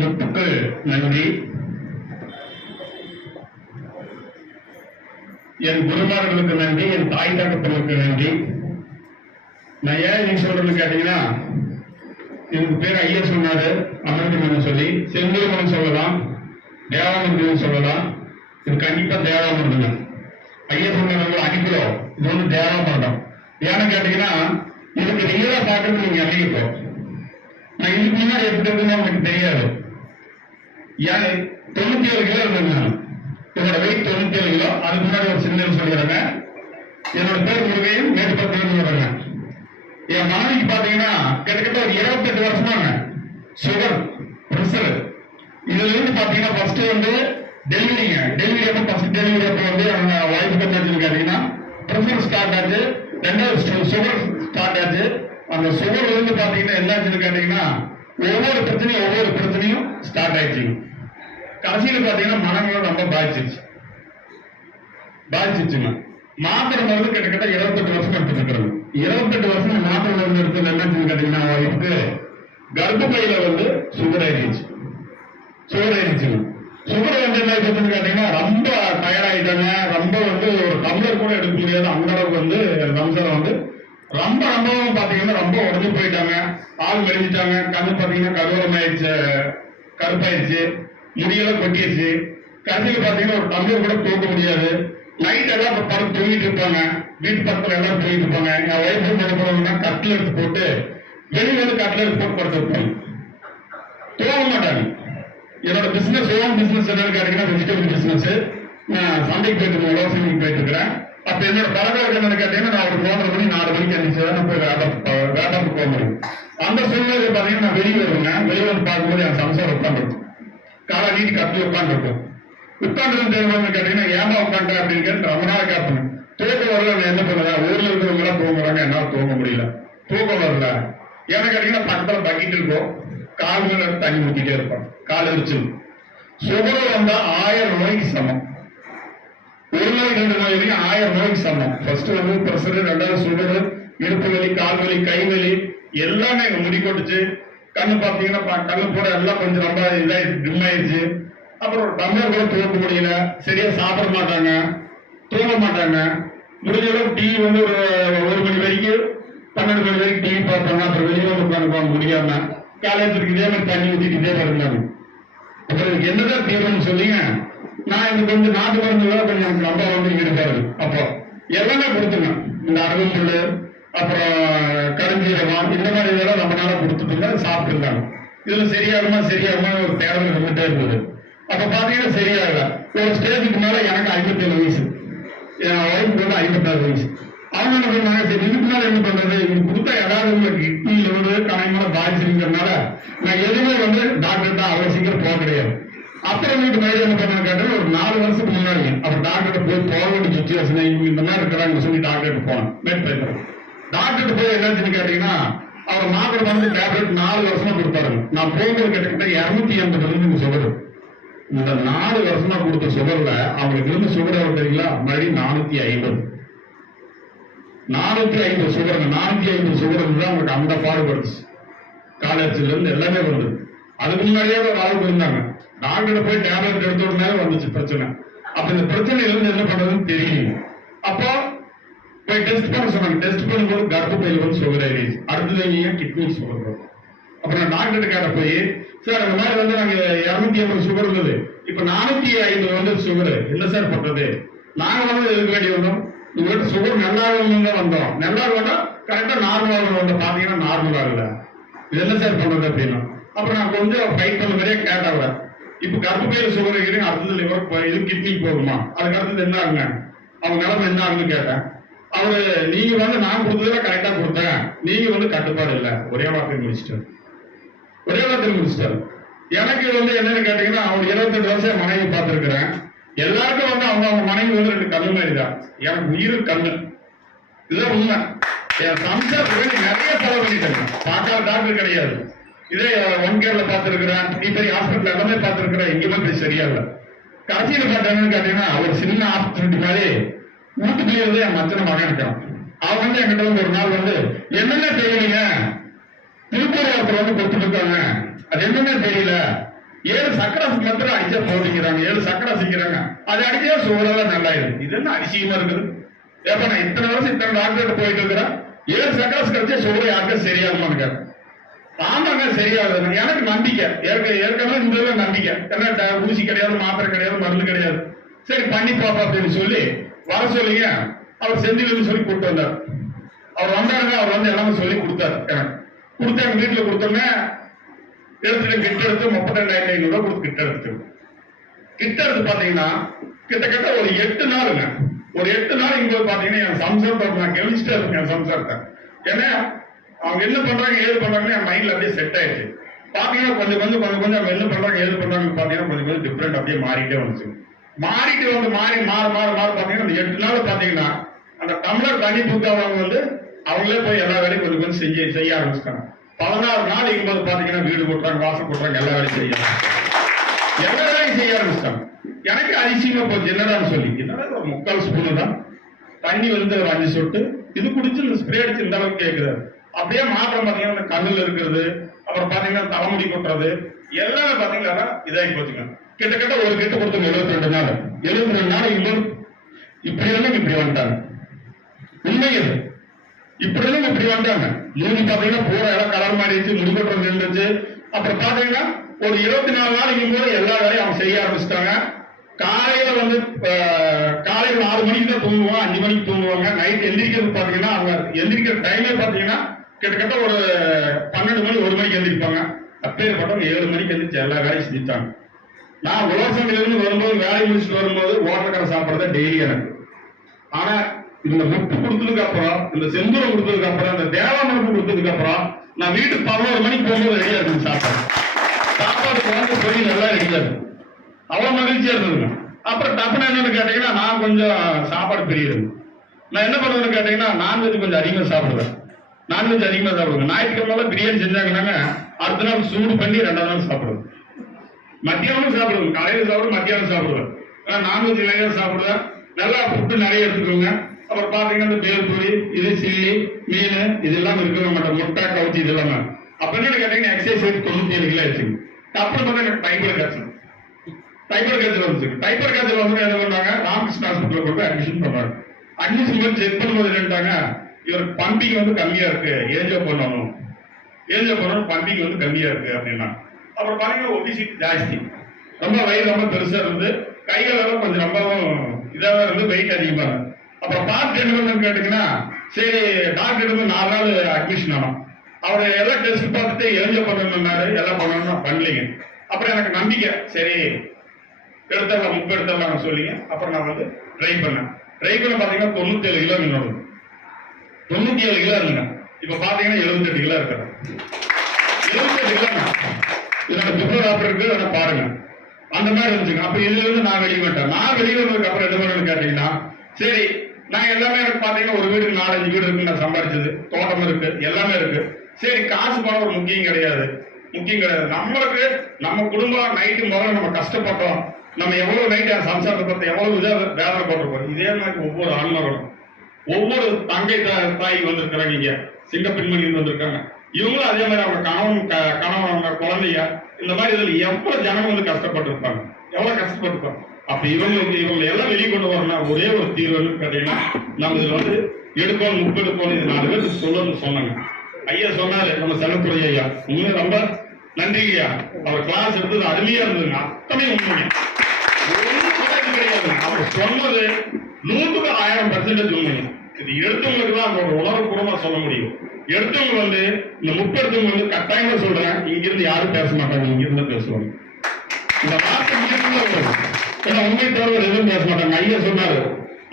முத்துக்கு நன்றி. என் குருமார்களுக்கு நன்றி, என் தாய் தகப்பனுக்கு நன்றி. நான் ஏன் நீ சொல்றேன்னு கேட்டீங்கன்னா, எனக்கு பேர் ஐயா சொன்னாரு அமிர்தமன் சொல்லி, செந்தூர்மன் சொல்லலாம், தேவாமிர்தம் சொல்லலாம். இது கண்டிப்பா தேவாமிர்தம். ஐயா சொன்னாங்க அடிக்கிறோம், இது வந்து தேவாமிர்தம். ஏன்னு கேட்டீங்கன்னா, இதுக்கு ரியலா பார்க்கறது நீங்க அன்னைக்கு நான் இதுக்கு முன்னாடி எப்படி இருக்குன்னு எனக்கு தெரியாது. ஏன் 97 கிலோ இருந்தேன். என்னோட வெயிட் 97 கிலோ. அதுக்கு முன்னாடி ஒரு சின்ன சொல்லிடுறாங்க. என்னோட பேர் முருகையும், மேட்டுப்பட்டு வர்றாங்க. என் மனைவிக்கு பாத்தீங்கன்னா கிட்டத்தட்ட ஒரு 28 வருஷமாங்க சுகர், பிரஷர். இதுல இருந்து பாத்தீங்கன்னா ஃபர்ஸ்ட் வந்து டெலிவரிங்க. டெலிவரி அப்போ ஃபர்ஸ்ட் டெலிவரி அப்போ வந்து அவங்க வாய்ப்பு கட்டாச்சுன்னு கேட்டீங்கன்னா பிரஷர் ஸ்டார்ட் ஆச்சு, ரெண்டாவது சுகர் ஸ்டார்ட் ஆச்சு. அந்த சுகர் இருந்து பாத்தீங்கன்னா என்னாச்சுன்னு கேட்டீங்கன்னா ஒவ்வொரு பிரச்சனையும் ஸ்டார்ட் ஆயிடுச்சு. கடைசியில பாத்தீங்கன்னா மனங்களை ரொம்ப பாதிச்சிருச்சுங்க. மாத்திரை மருந்து கிட்டத்தட்ட 28 வருஷம் எடுத்துட்டு இருக்கிறது. 28 வருஷம் மாத்திரை மருந்து எடுத்தது என்னச்சுன்னு கேட்டீங்கன்னா அவருக்கு கர்ப்பப்பையில வந்து சுகர் ஆயிடுச்சுங்க. சுகர் வந்து என்ன சொல்லுன்னு கேட்டீங்கன்னா ரொம்ப டயர்ட் ஆயிட்டாங்க. ரொம்ப வந்து ஒரு டம்ளர் கூட எடுக்க முடியாது. அந்த அளவுக்கு வந்து சம்சாரம் வந்து ரொம்ப பாத்தீங்கன்னா ரொம்ப உடஞ்சு போயிட்டாங்க. ஆள் மெலிஞ்சிட்டாங்க. கண்ணு பாத்தீங்கன்னா கருவரமாயிடுச்சு, கருப்பாயிடுச்சு, முடியெல்லாம் கொட்டிடுச்சு. கடைசியில் பாத்தீங்கன்னா ஒரு டம்ளர் கூட தூக்க முடியாது. நைட் எல்லாம் படம் தூங்கிட்டு இருப்பாங்க. வீட்டு பக்கத்துல எல்லாம் தூங்கிட்டு இருப்பாங்க. என் வயசு போனா கட்டில் எடுத்து போட்டு வெளியில வந்து கட்டில் எடுத்து போட்டு படுத்து வைப்பாங்க. தூங்க மாட்டாங்க. என்னோட பிசினஸ் ஓன் பிசினஸ் என்னன்னு கேட்டீங்கன்னா வெஜிடபிள் பிசினஸ். நான் சந்தைக்கு போயிட்டு இருக்கேன், உலக போயிட்டு இருக்கிறேன். அப்ப என்னோட பழக்கம் என்னன்னு கேட்டீங்கன்னா நான் ஒரு 3:30 மணி 4 மணிக்கு எழுந்துச்சு போய் வேட்டாக்கு போக முடியும். அந்த சூழ்நிலை பாத்தீங்கன்னா நான் வெளியே வருவேன். வெளியே வந்து பார்க்கும்போது என் சம்சாரம் உட்காந்துருக்கும். காலை நீட்டி கட்டி உட்காந்துருக்கும். உட்காந்துருந்து தெரியுமான்னு கேட்டீங்கன்னா ஏமா உட்காண்டேன் அப்படின்னு கேட்டு ரொம்ப நாள் கேட்பேன். தூக்கம் வரல, நான் என்ன பண்ணுவேன், ஊர்ல இருக்கிறவங்க எல்லாம் தூங்குறாங்க, என்னால தூங்க முடியல, தூக்கம் வரல. ஏன்னு கேட்டீங்கன்னா பக்கத்துல பக்கிட்டு இருக்கும், கால் மேல தண்ணி ஊத்திட்டே இருப்பான். கால் எரிச்சு சுகர் வந்தா 1000 நோய்க்கு சமம். ஒரு நோய் 2 நோய் வரைக்கும் 1000 நோய்க்கு சமம். ஃபர்ஸ்ட் வந்து பிரஷர், ரெண்டாவது சுகர், இடுப்பு வலி, கால் வலி, கை வலி எல்லாமே எங்க முடி கொட்டுச்சு. கண்ணு பாத்தீங்கன்னா கண்ணு போட எல்லாம் கொஞ்சம் ரொம்ப இதாயிடுச்சு, டிம் ஆயிடுச்சு. அப்புறம் டம்ளர் கூட தூக்க முடியல. சரியா சாப்பிட மாட்டாங்க, தூங்க மாட்டாங்க. முடிஞ்ச அளவுக்கு டிவி வந்து ஒரு 1 மணி வரைக்கும் 12 மணி வரைக்கும் டிவி பார்ப்பாங்க. அப்புறம் வெளியே வந்து உட்காந்து முடியாம காலேஜுக்கு இதே மாதிரி தண்ணி ஊற்றிட்டு இதே மாதிரி இருந்தாங்க. அப்புறம் என்னதான் தீர்வுன்னு சொல்லிங்க, நான் எனக்கு வந்து நாட்டு மருந்துல கொஞ்சம் எனக்கு ரொம்ப வந்து ஈடுபாடு. அப்போ எல்லாமே கொடுத்துங்க. இந்த அருகம்புல், அப்புறம் கருஞ்சீரகம், இந்த மாதிரி இதெல்லாம் ரொம்ப நாளா கொடுத்துட்டு சாப்பிட்டு இருந்தாங்க. இதுல சரியாகுமா ஒரு தேடல் இருந்துட்டே இருந்தது. அப்ப பாத்தீங்கன்னா சரியாகல. ஒரு ஸ்டேஜுக்கு மேல எனக்கு 57 வயசு, என் ஒய்ஃபுக்கு வந்து 56 வயசு. அவங்க என்ன பண்ணாங்க, சரி இதுக்கு மேல என்ன பண்றது, இது கொடுத்தா ஏதாவது கிட்னியில வந்து கணவனால பாதிச்சிருக்கிறதுனால நான் எதுவுமே வந்து டாக்டர் தான் அவ்வளவு சீக்கிரம் போக கிடையாது. அப்புறம் வீட்டு மாதிரி என்ன பண்ண கேட்டேன், ஒரு 4 வருஷத்துக்கு முன்னாடி அப்ப டாக்டர் போய் போக வேண்டிய சுச்சுவேஷன் இந்த மாதிரி இருக்கிறாங்க சொல்லி டாக்டர் போனேன். மேற்பேப்பர் டாக்டர் போய் என்னாச்சுன்னு கேட்டீங்கன்னா அவர் மாத்திரை மருந்து டேப்லெட் 4 வருஷமா கொடுத்தாரு. நான் போகும்போது கிட்டத்தட்ட 280 இருந்து சுகர். இந்த 4 வருஷமா கொடுத்த சுகர்ல அவங்களுக்கு இருந்து சுகர் எவ்வளவு தெரியுங்களா, மறுபடியும் 450 சுகருங்க. 450 சுகர் தான் அவங்களுக்கு அந்த பாடுபடுச்சு. காலேஜ்ல இருந்து எல்லாமே வருது. அதுக்கு முன்னாடியே ஒரு ஆளுக்கு இருந்தாங்க. டாக்டர் போய் டேப்லெட் எடுத்த உடனே வந்துச்சு பிரச்சனை. அப்ப இந்த பிரச்சனையில இருந்து என்ன பண்றதுன்னு தெரியல. அப்போ போய் டெஸ்ட் பண்ண சொன்னாங்க. டெஸ்ட் பண்ணும்போது கர்ப்பப்பையில வந்து சுகர் ஆயிடுச்சு. அடுத்தது கிட்னி சுகர். அப்புறம் நான் டாக்டர் கேட்ட போய், சார் அந்த மாதிரி வந்து நாங்க 250 சுகர் இருந்தது, இப்ப 450 வந்து சுகர், என்ன சார் பண்றது? நாங்க வந்து எதுக்கு வேண்டி வந்தோம், உங்கள்கிட்ட சுகர் நல்லா வந்தோம், நல்லா வேண்டா கரெக்டா நார்மலாக வந்தோம். பாத்தீங்கன்னா நார்மலா இல்ல, இது என்ன சார் பண்றது அப்படின்னா. அப்புறம் நான் கொஞ்சம் ஃபைட் பண்ண மாதிரியே கேட்டாங்க. இப்ப கர்ப்பப்பையில சுகர் இருக்கிறீங்க, அடுத்தது லிவர், இது கிட்னி போகுமா, அதுக்கு அடுத்தது என்ன ஆகுங்க, அவங்க நிலைமை என்ன ஆகுன்னு கேட்டேன். அவரு நீங்க வந்து நான் கொடுத்ததுல கரெக்டா கொடுத்தேன், நீங்க வந்து கட்டுப்பாடு இல்லை, ஒரே வார்த்தை முடிச்சிட்டாரு. எனக்கு வந்து என்னன்னு கேட்டீங்கன்னா, அவர் 28 வருஷம் மனைவி பார்த்திருக்கிறேன். எல்லாருக்கும் வந்து அவங்க மனைவி வந்து 2 கண்ணு மாதிரி தான். எனக்கு உயிர் கண்ணு, இதுதான் உண்மை. என் சம்சாரத்துக்கு நிறைய செலவு பண்ணிட்டாங்க. பார்க்காத டாக்டர் கிடையாது. இதே ஒன் கேர்ல பார்த்திருக்கிறேன், பெரிய ஹாஸ்பிட்டல் எல்லாமே பார்த்திருக்கிறேன், எங்கேயுமே போய் சரியா இல்லை. கடைசியில பார்த்தேன்னு கேட்டீங்கன்னா ஒரு சின்ன ஆப்பர்ச்சுனிட்டி மாதிரி வீட்டுக்குள்ளே வந்து என் மச்சன மகன் இருக்கான். அவன் வந்து என்கிட்ட வந்து ஒரு நாள் வந்து என்னென்ன தெரியலீங்க, திருப்பூர் ஒருத்தர் வந்து கொடுத்துட்டு இருக்காங்க, அது என்னன்னு தெரியல, 7 சக்கராசி மாத்திரம் அடிச்சா போடுங்கிறாங்க, 7 சக்கராசிக்கிறாங்க, அதை அடிச்சா சுகரெல்லாம் நல்லாயிடும். இது என்ன அதிசயமா இருக்குது? ஏப்ப நான் இத்தனை வருஷம் இத்தனை டாக்டர் போயிட்டு இருக்கிறேன், 7 சக்கராசி கிடைச்சா சுகர் யாருக்கும் சரியாகுமான்னு கேட்டேன். ஆமாங்க சரியாகுது. எனக்கு நம்பிக்கை ஏற்கனவே இந்த நம்பிக்கை. ஏன்னா ஊசி கிடையாது, மாத்திரை கிடையாது, மருந்து கிடையாது. சரி பண்ணி பாப்பா அப்படின்னு சொல்லி வர சொல்லிங்க. அவர் செந்தில் சொல்லி கூப்பிட்டு வந்தார். அவர் வந்தாருங்க. அவர் வந்து எல்லாமே சொல்லி கொடுத்தாரு. கொடுத்து எங்க வீட்டுல கொடுத்தோன்னே எடுத்துட்டு கிட்ட எடுத்து 32,500 ரூபாய் கொடுத்து கிட்ட எடுத்து பாத்தீங்கன்னா கிட்டத்தட்ட ஒரு 8 நாளுங்க. ஒரு 8 நாள் இங்க பாத்தீங்கன்னா என் சம்சாரத்தை நான் கவனிச்சுட்டே இருக்கேன். என் சம்சாரத்தை ஏன்னா அவங்க என்ன பண்றாங்க ஏது பண்றாங்கன்னு என் மைண்ட்ல அப்படியே செட் ஆயிடுச்சு. பாத்தீங்கன்னா கொஞ்சம் அவங்க என்ன பண்றாங்க ஏது பண்றாங்கன்னு பாத்தீங்கன்னா கொஞ்சம் டிஃப்ரெண்ட் அப்படியே மாறிட்டே வந்துச்சு. மாறிட்டு வந்து மாற பாத்தீங்கன்னா அந்த 8 நாள் பாத்தீங்கன்னா அந்த டம்ளர் தண்ணி தூக்காதவங்க வந்து அவங்களே போய் எல்லா வேலையும் கொஞ்சம் செய்ய ஆரம்பிச்சிட்டாங்க. 14 நாள் இருக்கும்போது பாத்தீங்கன்னா வீடு கொட்டுறாங்க, வாசல் கொட்டுறாங்க, எல்லா வேலையும் செய்ய ஆரம்பிச்சிட்டாங்க. எனக்கு அதிசயமா போச்சு என்னடான்னு சொல்லி. என்னடா ஒரு 3/4 ஸ்பூனு தான் தண்ணி வந்து ஒரு 5 சொட்டு இது குடிச்சு இந்த ஸ்ப்ரே அடிச்சு இந்த அளவுக்கு கேட்குறாரு. அப்படியே மாற்றம் பாத்தீங்கன்னா கண்ணுல இருக்கிறது, அப்புறம் பாத்தீங்கன்னா தலைமுடி கொட்டுறது எல்லாமே பாத்தீங்கன்னா இதாகி போச்சுங்க. கிட்டத்தட்ட ஒரு கிட்ட கொடுத்து 72 நாள் 72 நாள் இப்படி வந்துட்டாங்க. உண்மை அது இப்படி வந்துட்டாங்க. மூணு பாத்தீங்கன்னா பூரா எல்லாம் கலர் மாறிடுச்சு, முடிவெட்டுறது இருந்துச்சு. அப்புறம் பாத்தீங்கன்னா ஒரு 24 நாளைக்கும் போது எல்லா வேலையும் அவங்க செய்ய ஆரம்பிச்சிட்டாங்க. காலையில வந்து காலையில 4 மணிக்கு தான் தூங்குவாங்க, 5 மணிக்கு தூங்குவாங்க. நைட் எந்திரிக்கிறது பாத்தீங்கன்னா அவங்க எந்திரிக்கிற டைமே பாத்தீங்கன்னா கிட்டத்தட்ட ஒரு 12 மணி 1 மணிக்கு எந்திரிப்பாங்க. அப்பேற்பட்டவங்க 7 மணிக்கு எந்திரிச்சு எல்லா வேலையும் செஞ்சுட்டாங்க. நான் உலகத்திலிருந்து வரும்போது வேலை முடிச்சுட்டு வரும்போது ஓட்டக்கரை சாப்பிட்றத டெய்லி எனக்கு. ஆனா இந்த முட்டு கொடுத்ததுக்கு அப்புறம், இந்த செந்தூரம் கொடுத்ததுக்கு அப்புறம், இந்த தேவாமரப்பு கொடுத்ததுக்கு அப்புறம் நான் வீட்டுக்கு 11 மணிக்கு போகும்போது ரெடியா இருக்கு சாப்பாடு குழந்தை போய் நல்லா ரெடியா இருக்கு. அவ்வளவு மகிழ்ச்சியா இருந்ததுங்க. அப்புறம் டப்புன்னு என்னன்னு கேட்டீங்கன்னா நான் கொஞ்சம் சாப்பாடு பெரியது. நான் என்ன பண்ணுவேன்னு கேட்டீங்கன்னா நான்வெஜ் கொஞ்சம் அதிகமாக சாப்பிடுவேன். ஞாயிற்றுக்கிழமை பிரியாணி செஞ்சாங்கன்னாங்க அடுத்த நாள் சூடு பண்ணி 2வது நாள் சாப்பிடுவேன். மத்தியானம் சாப்பிடுவேன், காலையில் சாப்பிடுவேன், மத்தியானம் சாப்பிடுவேன். நான்வெஜ் நிறைய சாப்பிடுவேன். நல்லா ஃபுட்டு நிறைய எடுத்துக்கோங்க. அப்புறம் பாத்தீங்கன்னா இந்த பேல்பூரி, இது சில்லி, மீன் இதெல்லாம் இருக்க மாட்டேன், முட்டை கவுச்சி இது எல்லாமே. அப்ப என்ன கேட்டீங்கன்னா எக்ஸசைஸ் 97 கிலோ ஆயிடுச்சு. அப்புறம் பார்த்தா எனக்கு டைப்பர் காய்ச்சல் வந்துச்சு. டைப்பர் காய்ச்சல் வந்து என்ன பண்ணாங்க, ராமகிருஷ்ண ஹாஸ்பிட்டல் கொண்டு அட்மிஷன் பண்ணாங்க. அட்மிஷன் பண்ணி செக் பண்ணும்போது என்னட்டாங்க, இவருக்கு பம்பிங் வந்து கம்மியா இருக்கு, ஏஞ்சோ பண்ணணும் பம்பிங் வந்து கம்மியா இருக்கு அப்படின்னா. அப்புறம் பாத்தீங்கன்னா ஒபிசிட்டி ஜாஸ்தி, ரொம்ப வயிறு ரொம்ப பெருசா இருந்து, கைகளெல்லாம் கொஞ்சம் ரொம்பவும் இதாக இருந்து, வெயிட் அதிகமா இருக்கு. அப்புறம் பார்த்து என்ன பண்ணு கேட்டீங்கன்னா, சரி டாக்டர் 4 நாள் அட்மிஷன் ஆனோம். அவரை எல்லாம் டெஸ்ட் பார்த்துட்டு ஏஞ்சோ பண்ணணும்னாரு, எல்லாம் பண்ணணும் பண்ணலீங்க. அப்புறம் எனக்கு நம்பிக்கை, சரி எடுத்துடலாம், முப்ப எடுத்துடலாம் சொல்லிங்க. அப்புறம் நான் வந்து ட்ரை பண்ண பாத்தீங்கன்னா 97 கிலோ நின்னோம். 97 கிலோ இருந்துங்க. இப்ப பாத்தீங்கன்னா 78 கிலோ இருக்கிறேன். 78 கிலோ இதோட சுகர் ஆப்டர் இருக்கு, அதை பாருங்க. அந்த மாதிரி இருந்துச்சுங்க. அப்ப இதுல இருந்து நான் வெளியே வந்தேன். நான் வெளியே வந்ததுக்கு அப்புறம் என்ன பண்ணணும்னு கேட்டீங்கன்னா, சரி நான் எல்லாமே எனக்கு பாத்தீங்கன்னா ஒரு வீடுக்கு 4-5 வீடு இருக்கு, நான் சம்பாதிச்சது, தோட்டம் இருக்கு, எல்லாமே இருக்கு. சரி காசு பணம் ஒரு முக்கியம் கிடையாது. நம்மளுக்கு நம்ம குடும்பம் நைட்டு முதல்ல நம்ம கஷ்டப்பட்டோம். நம்ம எவ்வளவு நைட் சம்சாரத்தை பார்த்து எவ்வளவு வேதனை போட்டிருக்கோம். இதே மாதிரி ஒவ்வொரு ஆன்மகளும், ஒவ்வொரு தங்கை தாய் வந்திருக்கிறாங்க, இங்க சிங்க பெண்மணி வந்திருக்காங்க. இவங்களும் அதே மாதிரி அவங்க கணவன் குழந்தைய இந்த மாதிரி இதுல எவ்வளவு ஜனம் வந்து கஷ்டப்பட்டிருப்பாங்க, எவ்வளவு கஷ்டப்பட்டிருப்பாங்க. அப்ப இவங்க எல்லாம் வெளியே கொண்டு வரணும். ஒரே ஒரு தீர்வு கேட்டீங்கன்னா நம்ம இதுல வந்து எடுக்கணும், முப்பெடுக்கணும், இது 4 பேருக்கு சொல்லணும்னு சொன்னாங்க. ஐயா சொன்னாரு, நம்ம செல்லத்துறை ஐயா, உண்மை ரொம்ப நன்றி ஐயா. அவர் கிளாஸ் எடுத்தது அருமையா இருந்ததுங்க. அத்தனை உண்மைங்க, கிடையாது. அவர் சொன்னது 100க்கு 1000% உண்மைங்க. இது எடுத்தவங்களுக்கு தான் அந்த ஒரு உணர்வுபூர்வமா சொல்ல முடியும். எடுத்தவங்க வந்து இந்த முப்பெடுத்தவங்க வந்து கட்டாயமா சொல்றேன், இங்கிருந்து யாரும் பேச மாட்டாங்க, இங்கிருந்து பேசுவாங்க. இந்த வார்த்தை இங்கிருந்து வரும். ஏன்னா உண்மை தவிர எதுவும் பேச மாட்டாங்க. ஐயா சொன்னாரு,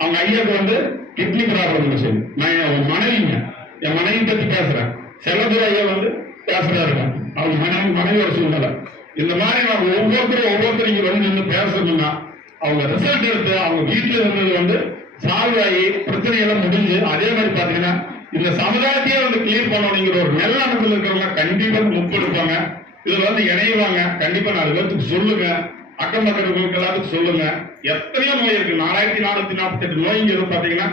அவங்க ஐயாவுக்கு வந்து கிட்னி ப்ராப்ளம் சொல்லி. நான் என் மனைவி பத்தி பேசுறேன். செல்லதுரை ஐயா வந்து பேசுறாருங்க, அவங்க மனைவியோட சூழ்நிலை. இந்த மாதிரி நான் ஒவ்வொருத்தரும் இங்க வந்து நின்று பேசணும்னா அவங்க ரிசல்ட் எடுத்து அவங்க வீட்டுல இருந்தது வந்து சால்வ் ஆகி பிரச்சனையெல்லாம் முடிஞ்சு, அதே மாதிரி பாத்தீங்கன்னா இந்த சமுதாயத்தையே வந்து கிளியர் பண்ணணுங்கிற ஒரு நல்ல எண்ணத்தில் இருக்கிறவங்க கண்டிப்பா முற்பெடுப்பாங்க. இதுல வந்து இணைவாங்க. கண்டிப்பா 4 பேருக்கு சொல்லுங்க, அக்கம் பக்கத்துக்கு எல்லாத்துக்கும் சொல்லுங்க. எத்தனையோ நோய் இருக்கு, 4448 நோய்ங்க எதுவும் பாத்தீங்கன்னா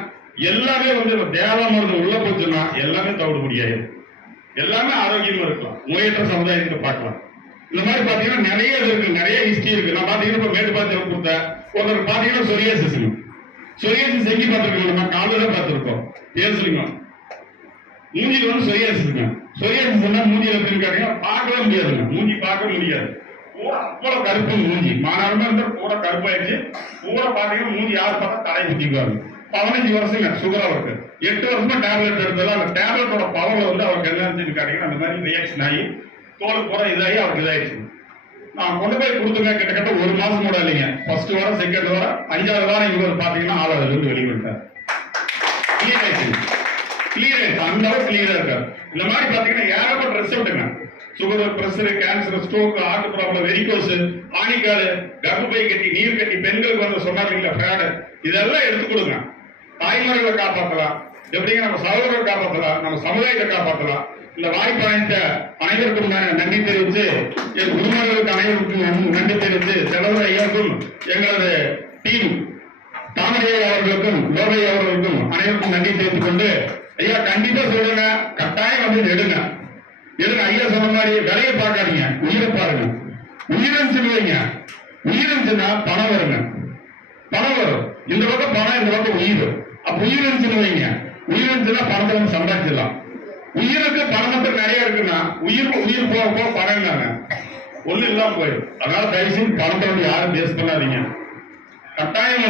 எல்லாமே வந்து தேவாமிர்தம் உள்ள போச்சுன்னா எல்லாமே தவிடு முடியாது, எல்லாமே ஆரோக்கியமா இருக்கலாம், நோயற்ற சமுதாயத்தை பார்க்கலாம். இந்த மாதிரி பாத்தீங்கன்னா நிறைய இருக்கு, நிறைய ஹிஸ்டரி இருக்கு. நான் பாத்தீங்கன்னா இப்ப மேட்டுப்பாளையத்துல கொடுத்தேன் ஒருத்தர் பாத்தீங்கன்னா சொரியாசிஸ் எங்க பார்த்திருக்கோம், நம்ம காலையில பார்த்திருக்கோம். பேசலிங்க மூஞ்சிக்கு வந்து சொரியாசிஸ் மூஞ்சியில எப்படின்னு கேட்டீங்கன்னா பார்க்கவே முடியாதுங்க, மூஞ்சி பார்க்க முடியாது. பூரா அவ்வளவு கருப்பு மூஞ்சி, மாநாடுமா இருந்தா பூரா கருப்பாயிடுச்சு. பூரா பாத்தீங்கன்னா மூஞ்சி யார் பார்த்தா தலை குத்திக்குவாரு. 15 வருஷங்க சுகர் அவருக்கு, 8 வருஷமா டேப்லெட் எடுத்தாலும் அந்த டேப்லெட்டோட பவர்ல வந்து அவருக்கு என்ன கேட்டீங்கன்னா அந்த மாதிரி ரியாக்ஷன் ஆகி தோல் பூரா இதாகி அவருக்கு இதாயிடுச்சு. நான் கொண்டு போய் கொடுத்துங்க, கிட்டத்தட்ட 1 மாசம் கூட இல்லைங்க. ஃபர்ஸ்ட் வாரம், செகண்ட் வாரம், 5வது வாரம் இங்க வந்து பாத்தீங்கன்னா 4வது இருந்து வெளியிட்டார். கிளியர் ஆயிடுச்சு, அந்த அளவுக்கு கிளியரா இருக்காரு. இந்த மாதிரி பாத்தீங்கன்னா ஏகப்பட்ட ரிசல்ட்டுங்க. Sugar, pressure, cancer, stroke, heart problem, varicose, ஆணிக்கால், கர்ப்பப்பை கட்டி, நீர் கட்டி, பெண்களுக்கு வந்து சொன்னாங்க ஃபேடு, இதெல்லாம் எடுத்து கொடுங்க. தாய்மார்களை காப்பாற்றலாம், எப்படிங்க நம்ம சகோதரரை காப்பாற்றலாம், நம்ம சமுதாயத்தை காப்பாற்றலாம். இந்த வாய்ப்பு அனைத்த அனைவருக்கும் நன்றி தெரிவித்து, என் குருமார்களுக்கு அனைவருக்கும் நன்றி தெரிவித்து, செலவு ஐயாவுக்கும் எங்களது டீம் தாமரை அவர்களுக்கும் லோகை அவர்களுக்கும் அனைவருக்கும் நன்றி தெரிவித்துக் கொண்டு, ஐயா கண்டிப்பா சொல்லுங்க, கட்டாயம் வந்து எடுங்க. ஐயா சொன்ன மாதிரி விலையை பார்க்காதீங்க, உயிரை பாருங்க. உயிரன் சொல்லுவீங்க, உயிரன் சொன்னா பணம் வருங்க, பணம் வரும். இந்த பக்கம் பணம், இந்த பக்கம் உயிர். அப்ப உயிரன் சொல்லுவீங்க, உயிரன் சொன்னா பணத்தை வந்து சம்பாதிச்சிடலாம். உயிருக்கு பணத்தை நிறைய இருக்குன்னா உயிர் போக போக பணம் தாங்க ஒண்ணு இல்லாம போயிடும். அதனால தயவுசெய்து பணத்தை வந்து யாரும் வேஸ்ட் பண்ணாதீங்க, கட்டாயம்